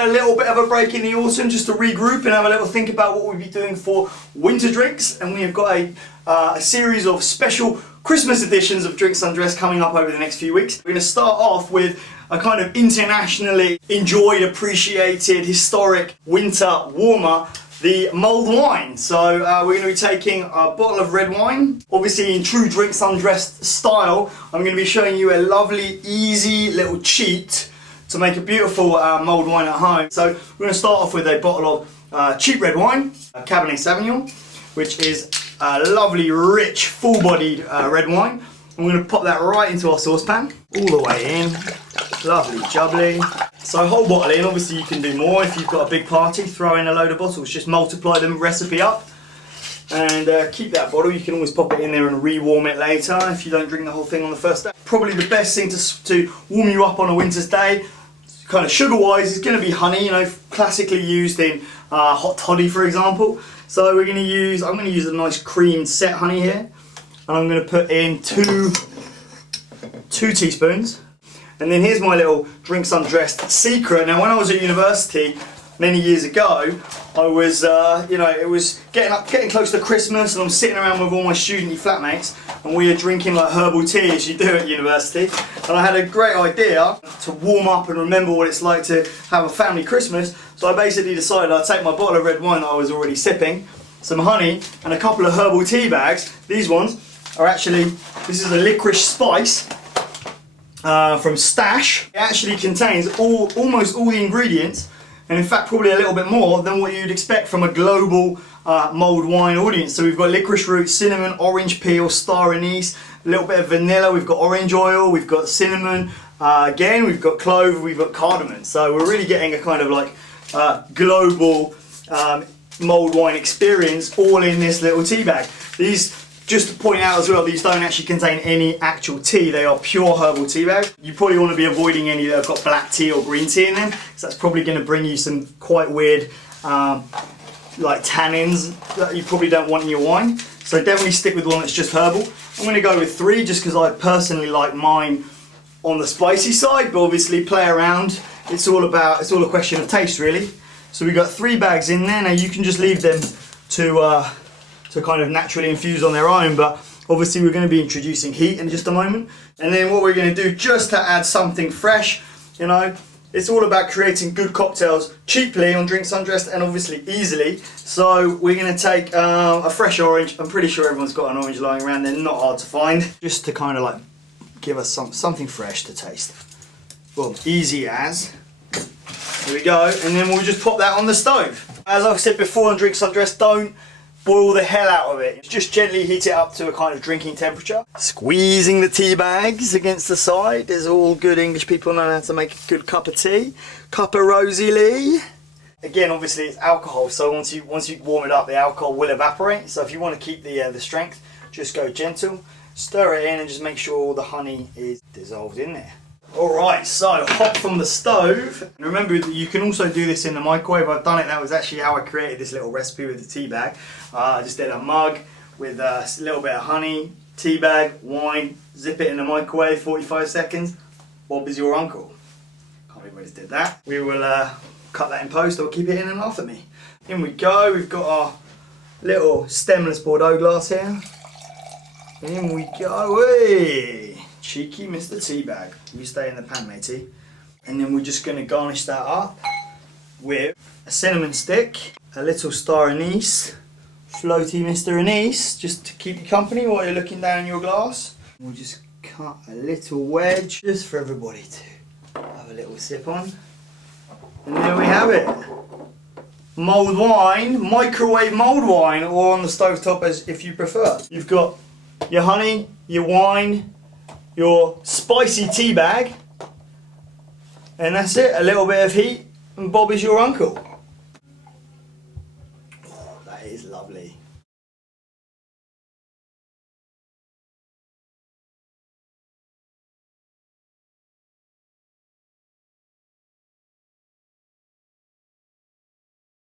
had a little bit of a break in the autumn just to regroup and have a little think about what we'll be doing for winter drinks, and we have got a series of special Christmas editions of Drinks Undressed coming up over the next few weeks. We're going to start off with a kind of internationally enjoyed, appreciated, historic winter warmer, the mulled wine. So we're going to be taking a bottle of red wine, obviously in true Drinks Undressed style. I'm going to be showing you a lovely, easy little cheat to make a beautiful mulled wine at home. So we're going to start off with a bottle of cheap red wine, Cabernet Sauvignon, which is a lovely, rich, full-bodied red wine. I'm going to pop that right into our saucepan, all the way in. Lovely, jubbly. So a whole bottle in. Obviously you can do more if you've got a big party. Throw in a load of bottles. Just multiply the recipe up and keep that bottle. You can always pop it in there and re-warm it later if you don't drink the whole thing on the first day. Probably the best thing to warm you up on a winter's day, kind of sugar-wise, is going to be honey. You know, classically used in hot toddy, for example. So I'm going to use a nice creamed set honey here, and I'm going to put in two teaspoons. And then here's my little Drinks Undressed secret. Now, when I was at university many years ago, I was, you know, it was getting close to Christmas, and I'm sitting around with all my student-y flatmates, and we were drinking like herbal tea as you do at university. And I had a great idea to warm up and remember what it's like to have a family Christmas. So I basically decided I'd take my bottle of red wine that I was already sipping, some honey, and a couple of herbal tea bags. These ones are actually, this is a licorice spice. From Stash. It actually contains almost all the ingredients, and in fact probably a little bit more than what you'd expect from a global mulled wine audience. So we've got licorice root, cinnamon, orange peel, star anise, a little bit of vanilla, we've got orange oil, we've got cinnamon, again we've got clove, we've got cardamom. So we're really getting a kind of like global mulled wine experience all in this little tea bag. These, just to point out as well, these don't actually contain any actual tea. They are pure herbal tea bags. You probably want to be avoiding any that have got black tea or green tea in them, because that's probably going to bring you some quite weird like tannins that you probably don't want in your wine. So definitely stick with one that's just herbal. I'm going to go with 3 just because I personally like mine on the spicy side, but obviously play around. It's all a question of taste, really. So we've got 3 bags in there. Now you can just leave them to kind of naturally infuse on their own, but obviously we're going to be introducing heat in just a moment. And then what we're going to do, just to add something fresh, you know, it's all about creating good cocktails cheaply on Drinks Undressed and obviously easily. So we're going to take a fresh orange. I'm pretty sure everyone's got an orange lying around. They're not hard to find. Just to kind of like give us something fresh to taste. Well, easy as. Here we go, and then we'll just pop that on the stove. As I've said before on Drinks Undressed, don't boil the hell out of it. Just gently heat it up to a kind of drinking temperature. Squeezing the tea bags against the side, as all good English people know how to make a good cup of tea. Cup of Rosie Lee. Again, obviously it's alcohol, so once you warm it up, the alcohol will evaporate. So if you want to keep the strength, just go gentle, stir it in, and just make sure all the honey is dissolved in there. Alright, so hot from the stove. And remember that you can also do this in the microwave. I've done it, that was actually how I created this little recipe with the tea bag. I just did a mug with a little bit of honey, tea bag, wine, zip it in the microwave, 45 seconds. Bob is your uncle. Can't believe I just did that. We will cut that in post or keep it in and laugh at me. In we go, we've got our little stemless Bordeaux glass here. In we go, hey! Cheeky Mr. Teabag. You stay in the pan, matey. And then we're just going to garnish that up with a cinnamon stick, a little star anise, floaty Mr. Anise, just to keep you company while you're looking down your glass. We'll just cut a little wedge just for everybody to have a little sip on. And there we have it. Mulled wine, microwave mulled wine, or on the stovetop as if you prefer. You've got your honey, your wine, your spicy tea bag, and that's it. A little bit of heat, and Bob is your uncle. Oh, that is lovely.